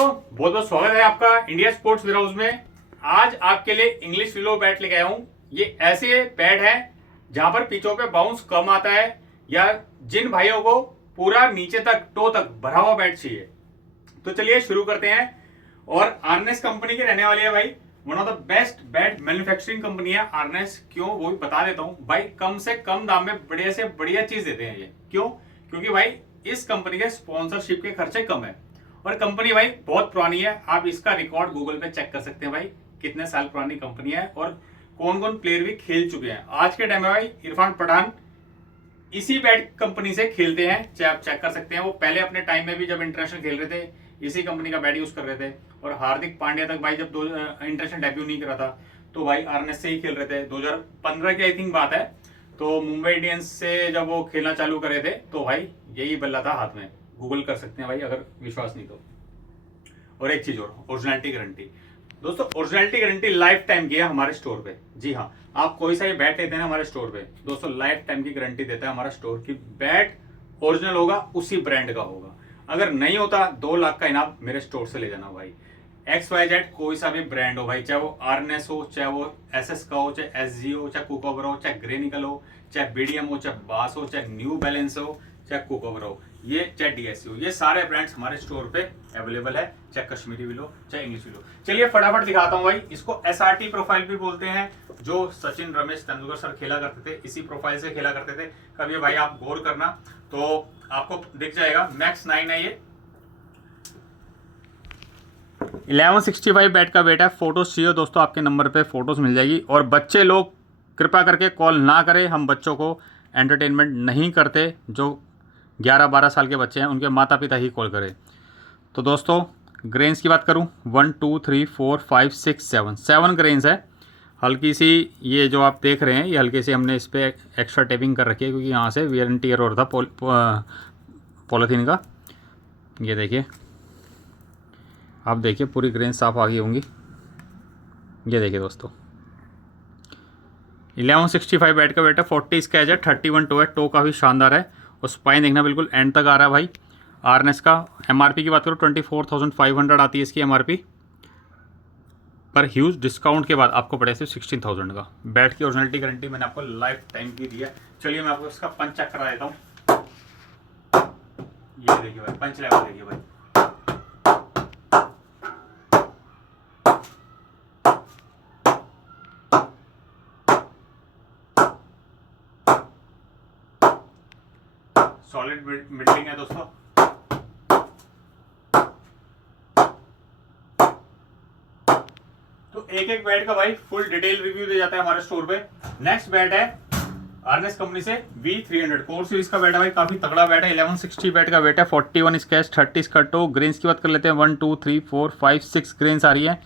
बहुत बहुत स्वागत है आपका इंडिया स्पोर्ट्स वेयरहाउस में। आज आपके लिए इंग्लिश विलो बैट लेके आया हूँ। ये ऐसे बैट है जहां पर पिचों पे बाउंस कम आता है या जिन भाइयों को पूरा नीचे तक टो तक भरा हुआ बैट चाहिए। तो चलिए शुरू करते हैं। और आर्नेस कंपनी के रहने वाली है भाई, one of the best bat manufacturing company है आर्नेस। क्यों, वो भी बता देता हूँ भाई। कम से कम दाम में बढ़िया से बढ़िया चीज देते हैं ये। क्यों? क्योंकि भाई इस कंपनी के स्पॉन्सरशिप के खर्चे कम है और कंपनी भाई बहुत पुरानी है। आप इसका रिकॉर्ड गूगल पे चेक कर सकते हैं भाई, कितने साल पुरानी कंपनी है और कौन कौन प्लेयर भी खेल चुके हैं। आज के टाइम में भाई इरफान पठान इसी बैट कंपनी से खेलते हैं, चाहे आप चेक कर सकते हैं। वो पहले अपने टाइम में भी जब इंटरनेशनल खेल रहे थे इसी कंपनी का बैट यूज कर रहे थे। और हार्दिक पांड्या तक भाई जब इंटरनेशनल डेब्यू नहीं करा था तो भाई आरएनएस से ही खेल रहे थे। 2015 की आई थिंक बात है। तो मुंबई इंडियंस से जब वो खेलना चालू करे थे तो भाई यही बल्ला था हाथ में। गूगल कर सकते हैं भाई अगर विश्वास नहीं तो। और एक चीज और, ओरिजिनलिटी गारंटी दोस्तों, ओरिजिनलिटी गारंटी लाइफ टाइम की है हमारे स्टोर पे। जी हाँ, आप कोई सा भी बैट लेते हैं ना हमारे स्टोर पे दोस्तों, लाइफ टाइम की गारंटी देता है हमारा स्टोर की बैट ओरिजिनल होगा, उसी ब्रांड का होगा। अगर नहीं होता 2 लाख का इनाम मेरे स्टोर से ले जाना भाई। XYZ कोई सा भी ब्रांड हो भाई, चाहे वो आरनेस हो, चाहे वो SS का हो, चाहे SG हो, चाहे कुकोबर हो, चाहे ग्रेनिकल हो, चाहे BDM हो, चाहे बास हो, चाहे न्यू बैलेंस हो, चाहे कुकोबर हो, ये चाहे DSC हो, ये सारे ब्रांड्स हमारे स्टोर पे अवेलेबल है। चाहे कश्मीरी भी लो चाहे इंग्लिश भी लो। चलिए फटाफट दिखाता हूँ भाई। इसको SRT प्रोफाइल भी बोलते हैं, जो सचिन रमेश तेंदुलकर सर खेला करते थे, इसी प्रोफाइल से खेला करते थे। कभी भाई आप गौर करना तो आपको दिख जाएगा। मैक्स 9 है ये, 1165 बैट का वेट है। फोटोज चाहिए दोस्तों आपके नंबर पे फोटोज मिल जाएगी। और बच्चे लोग कृपया करके कॉल ना करें, हम बच्चों को एंटरटेनमेंट नहीं करते। जो 11-12 साल के बच्चे हैं उनके माता पिता ही कॉल करें। तो दोस्तों ग्रेन्स की बात करूं, 1 2 3 4 5 6 7 ग्रेन्स है। हल्की सी ये जो आप देख रहे हैं ये हल्की सी हमने इस पर एक्स्ट्रा टेपिंग कर रखी है क्योंकि यहाँ से वियर एंड टियर हो रहा था पॉलीथीन का। ये देखिए, आप देखिए पूरी ग्रेन साफ आ गई होंगी। ये देखिए दोस्तों 1165 बैट का वेट है, 40 स्केच है, 31 टो है। टो काफ़ी शानदार है और स्पाइन देखना बिल्कुल एंड तक आ रहा है भाई। आरनेस का MRP की बात करो 24,500 आती है इसकी MRP, पर ह्यूज डिस्काउंट के बाद आपको पड़े सिर्फ 16,000 का। बैट की ओरिजिनलिटी गारंटी मैंने आपको लाइफ टाइम की दी है। चलिए मैं आपको इसका पंच चेक करा देता हूँ। ये देखिए भाई, पंच लेवल देखिए भाई। सॉलिड मिडलिंग है दोस्तों। तो एक एक बैट का भाई फुल डिटेल रिव्यू दे जाता है हमारे स्टोर पे। नेक्स्ट बैट है आरनेस कंपनी से V300 कोर सीरीज का बैट है भाई, काफी तगड़ा बैट है। 1160 बैट का वेट है, 41 स्केच, 30 का टो। ग्रेन्स की बात कर लेते हैं, 1 2 3 4 5 6 ग्रेन्स आ रही है।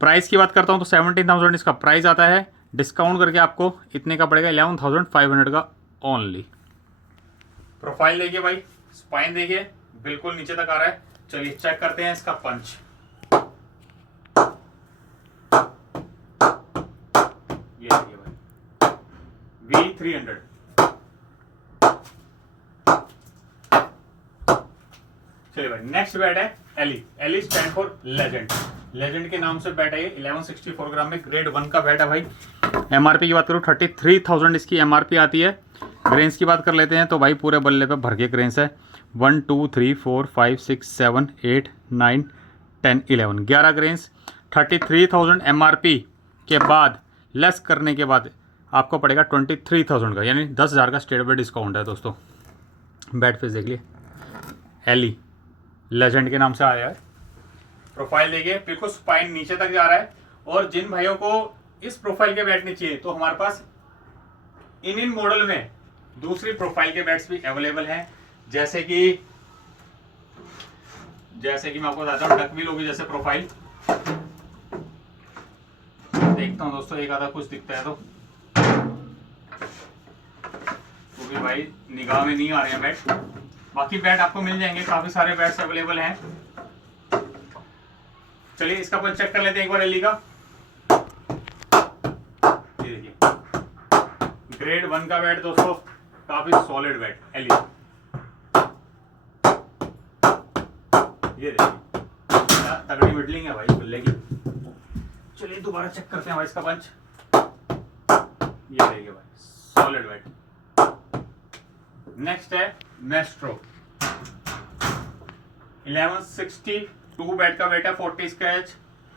प्राइस की बात करता हूँ तो 17,000 इसका प्राइस आता है। डिस्काउंट करके आपको इतने का पड़ेगा 11,500 का ओनली। प्रोफाइल देखिए भाई, स्पाइन देखिए बिल्कुल नीचे तक आ रहा है। चलिए चेक करते हैं इसका पंच। ये देखिए भाई V300। चलिए भाई नेक्स्ट बैट है L stand for legend. Legend के नाम से बैट है ये। 1164 ग्राम में ग्रेड 1 का बैट है भाई। MRP की बात करूँ 33,000 इसकी MRP आती है। ग्रेन्स की बात कर लेते हैं तो भाई पूरे बल्ले पे भर के ग्रेन्स है। 1 2 3 4 5 6 7 8 9 10 11 11 ग्रेन्स। 33,000 MRP के बाद लेस करने के बाद आपको पड़ेगा 23,000 का, यानी 10,000 का स्टेट पे डिस्काउंट है दोस्तों। बैट फेस देख लिए, एली लेजेंड के नाम से आया है। प्रोफाइल देखिए बिल्कुल स्पाइन नीचे तक जा रहा है। और जिन भाइयों को इस प्रोफाइल के बैट नहीं चाहिए तो हमारे पास इन मॉडल में दूसरी प्रोफाइल के बैट्स भी अवेलेबल हैं। जैसे कि मैं आपको बताता हूँ, डकविल होगी जैसे प्रोफाइल। देखता हूँ दोस्तों एक आधा कुछ दिखता है तो भी भाई निगाह में नहीं आ रहे हैं बैट। बाकी बैट आपको मिल जाएंगे, काफी सारे बैट्स अवेलेबल हैं। चलिए इसका अपन चेक कर लेते हैं एक बार एली का। ये देखिए ग्रेड 1 का बैट दोस्तों, काफी सॉलिड बैट एली। ये देखिए तगड़ी मिडलिंग है भाई बल्ले की। चलिए दोबारा चेक करते हैं भाई इसका पंच। ये देखिए भाई सॉलिड बैट। नेक्स्ट है मेस्ट्रो 1162 बैट का वेट है, 40 इसका एज,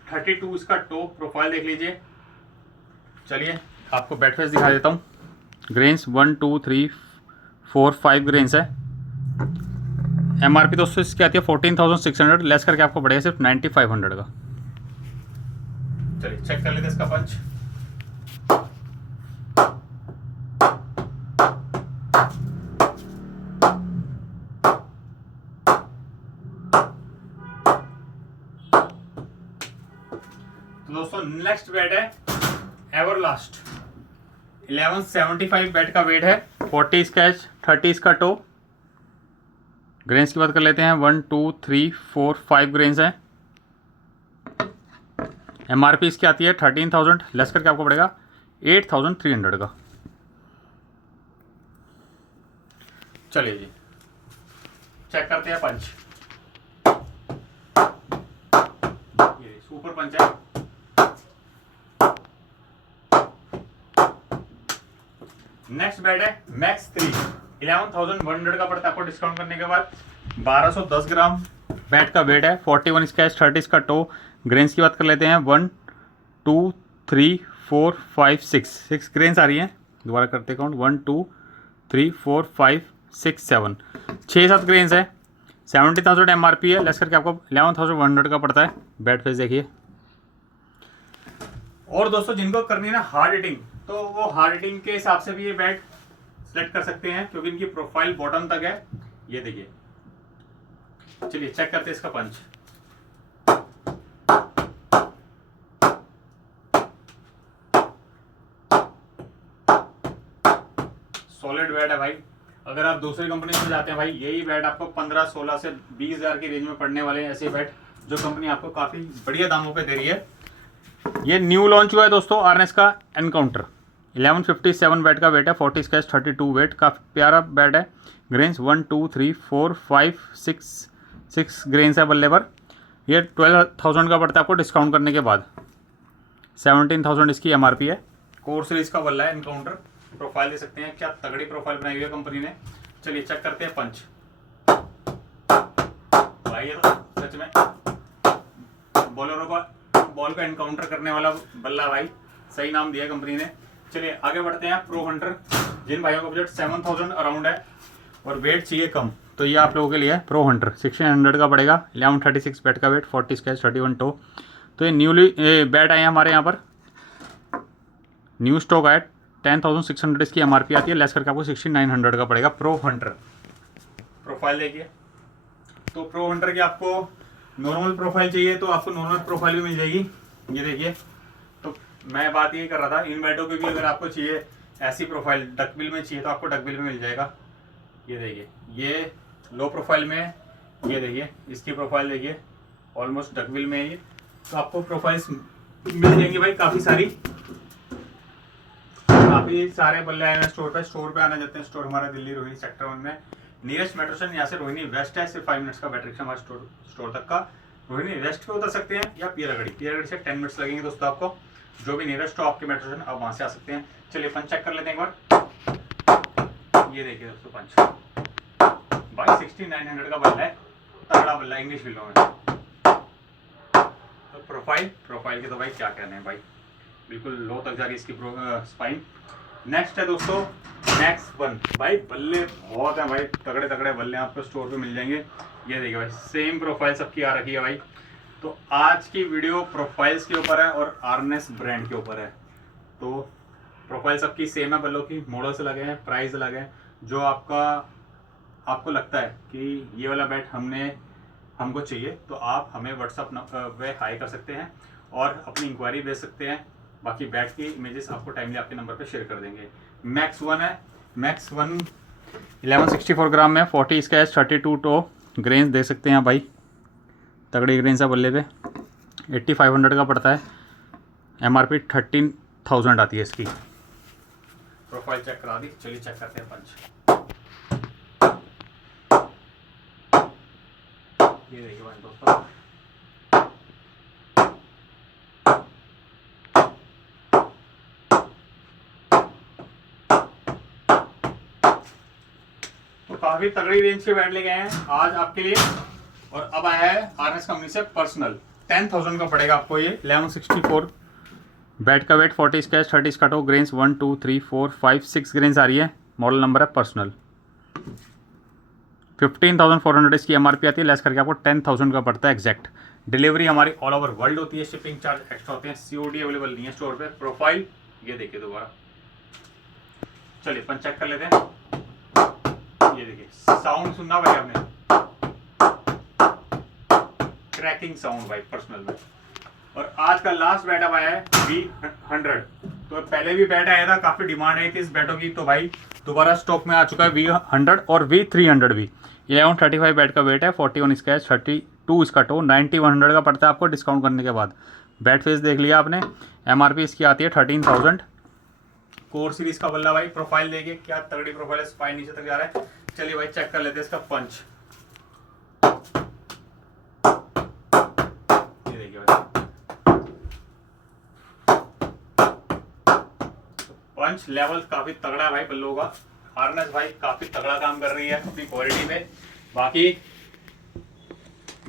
32 इसका टो। प्रोफाइल देख लीजिए। चलिए आपको बैट फेस दिखा देता हूँ। ग्रेन्स 1 2 3 4 5 ग्रेन्स है। एमआरपी दोस्तों इसकी आती है 14,600, लेस करके आपको पड़ेगा सिर्फ 9,500 का। चलिए चेक कर लेते हैं इसका पंच। तो दोस्तों नेक्स्ट बैट है एवरलास्ट 1175 बैट का वेट है, 40 इसका एच, 30 इसका टो। ग्रेन्स की बात कर लेते हैं 1 2 3 4 5 ग्रेन्स हैं। एमआरपी इसकी आती है 13,000, लेस करके आपको पड़ेगा 8,300 का। चलिए जी चेक करते हैं पंच। ये सुपर पंच है। नेक्स्ट बैट है मैक्स 3 11,100 का पड़ता है आपको डिस्काउंट करने के बाद। 1210 ग्राम बैट का वेट है, 41 इसका एच, 30 इसका टो। ग्रेन्स की बात कर लेते हैं 1 2 3 4 5 6 ग्रेन्स आ रही हैं। दोबारा करते काउंट 1 2 3 4 5 6 7 6-7 ग्रेन्स है। 70,000 एमआरपी है, लेस करके आपको 11,100 का पड़ता है। बैट फेस देखिए। और दोस्तों जिनको करनी है ना हार्ड हिटिंग, तो वो हार्ड हिटिंग के हिसाब से भी ये बैट सेलेक्ट कर सकते हैं, क्योंकि इनकी प्रोफाइल बॉटम तक है। ये देखिए। चलिए चेक करते हैं इसका पंच। सॉलिड बैट है भाई। अगर आप दूसरी कंपनी से जाते हैं भाई, यही बैट आपको 15-16 से 20,000 की रेंज में पड़ने वाले हैं। ऐसे बैट जो कंपनी आपको काफी बढ़िया दामों पे दे रही है। ये न्यू लॉन्च हुआ है दोस्तों आरनेस का एनकाउंटर 1157 बैट का वेट है, 40 स्केच, 32 वेट। काफ़ी प्यारा बैट है। ग्रेन्स 1 2 3 4 5 6 ग्रेन्स है बल्ले पर। ये 12,000 का पड़ता है आपको डिस्काउंट करने के बाद। 17,000 इसकी एमआरपी है। कोर सीरीज का बल्ला है एनकाउंटर। प्रोफाइल दे सकते हैं, क्या तगड़ी प्रोफाइल बनाई हुई है कंपनी ने। चलिए चेक करते हैं पंच। भाई ये तो सच में बॉलरों का बॉल का एनकाउंटर करने वाला बल्ला भाई, सही नाम दिया कंपनी ने। चलिए आगे बढ़ते हैं। प्रो हंटर, जिन भाइयों का बजट 7,000 अराउंड है और वेट चाहिए कम, तो ये आप लोगों के लिए है। प्रो हंटर 1600 का पड़ेगा, 1136 बैट का वेट, 40 स्केच, 31 टो। तो ये न्यूली बैट आए हैं हमारे यहाँ पर, न्यू स्टॉक आया। 10,600 इसकी एमआरपी आती है, लेस करके आपको 6900 का पड़ेगा। प्रो हंटर प्रोफाइल देखिए। तो प्रो हंटर की आपको नॉर्मल प्रोफाइल चाहिए तो आपको नॉर्मल प्रोफाइल भी मिल जाएगी। ये देखिए। तो मैं बात ये कर रहा था इन बैटों की भी, अगर आपको चाहिए ऐसी प्रोफाइल डकबिल में चाहिए तो आपको डकबिल में मिल जाएगा। ये देखिए, ये लो प्रोफाइल में है। ये देखिए इसकी प्रोफाइल देखिए, ऑलमोस्ट डकबिल में है ये। तो आपको प्रोफाइल्स मिल जाएंगी भाई काफ़ी सारे बल्ले आए हैं स्टोर पे आने जाते हैं। स्टोर हमारा दिल्ली रोहिणी सेक्टर 1 में। नियरेस्ट मेट्रो स्टेशन यहाँ से रोहिणी वेस्ट है, सिर्फ 5 मिनट्स का बैटरी रिक्शा हमारे स्टोर तक का। रोहिणी वेस्ट पे उतर सकते हैं या पियरगढ़ी से 10 मिनट्स लगेंगे दोस्तों आपको। जो भी नियरेस्ट हो आपके मेट्रो स्टेशन, आप वहाँ से आ सकते हैं। चलिए पंच चेक कर लेते हैं एक बार। ये देखिए दोस्तों पंच भाई 6900 का बल्ला है, तगड़ा बल्ला इंग्लिश विलो में। तो प्रोफाइल के तो भाई क्या कहने हैं भाई, बिल्कुल लो तक जा रही है इसकी स्पाइन। नेक्स्ट है दोस्तों मैक्स 1 भाई। बल्ले बहुत हैं भाई, तगड़े तगड़े बल्ले आपको स्टोर पे मिल जाएंगे। ये देखिए भाई सेम प्रोफाइल सबकी आ रखी है भाई। तो आज की वीडियो प्रोफाइल्स के ऊपर है और आरनेस ब्रांड के ऊपर है। तो प्रोफाइल सबकी सेम है बल्लों की, मॉडल्स अलग हैं, प्राइस अलग है। जो आपको लगता है कि ये वाला बैट हमको चाहिए, तो आप हमें व्हाट्सअप पे हाई कर सकते हैं और अपनी इंक्वायरी दे सकते हैं। बाकी बैट की इमेजेस आपको टाइमली आपके नंबर पे शेयर कर देंगे। मैक्स 1 है। मैक्स 1 1164 ग्राम में, 40 स्केच, 32 टो। ग्रेन्स दे सकते हैं भाई, तगड़ी ग्रेन्स है बल्ले पे। 8500 का पड़ता है। एमआरपी 13,000 आती है इसकी। प्रोफाइल चेक करा दी। चलिए चेक करते हैं पंच। ये देखिए भाई दोस्तों काफी तगड़ी रेंज के बैट लेके आए हैं आज आपके लिए। और अब आया है आरएस कंपनी से पर्सनल, 10,000 का पड़ेगा आपको ये 1164। बैट का वेट 40 स्केच, 30 कटो, ग्रेन्स 1 2 3 4 5 6 ग्रेन्स आ रही है। मॉडल नंबर है पर्सनल। 15,400 इसकी एमआरपी आती है, लेस करके आपको 10,000 का पड़ता है एग्जैक्ट। डिलीवरी हमारी ऑल ओवर वर्ल्ड होती है, शिपिंग चार्ज एक्स्ट्रा होते हैं। सीओडी अवेलेबल नहीं है स्टोर पे। प्रोफाइल ये देखिए दोबारा, चलिए अपन चेक कर लेते हैं। ये देखिए साउंड सुनना भाई आपने, क्रैकिंग साउंड भाई पर्सनल में। और आज का लास्ट बैट अब आया है V100। तो पहले भी बैट आया था, काफी डिमांड आई थी इस बैटों की, तो भाई दोबारा स्टॉक में आ चुका है V100 और V300 भी। 1135 बैट का वेट है, 41 स्केच, 32 इसका टो, 9100 का पड़ता है आपको डिस्काउंट करने के बाद। बैट फेस देख लिया आपने। एमआरपी इसकी आती है 13,000। कोर सीरीज का बल्ला भाई, प्रोफाइल देखिए क्या तगड़ी प्रोफाइल है, स्पाइन नीचे तक जा रहा है। चलिए भाई चेक कर लेते हैं इसका पंच। ये देखिए भाई पंच लेवल काफी तगड़ा है भाई बल्लों का। हार्नेस भाई काफी तगड़ा काम कर रही है अपनी क्वालिटी में। बाकी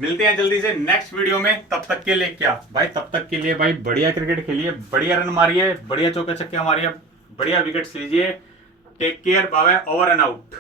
मिलते हैं जल्दी से नेक्स्ट वीडियो में। तब तक के लिए क्या भाई, तब तक के लिए भाई बढ़िया क्रिकेट खेलिए, बढ़िया रन मारिए, बढ़िया चौके छक्के मारिए, बढ़िया विकेट्स लीजिए। Take care, bye bye, over and out.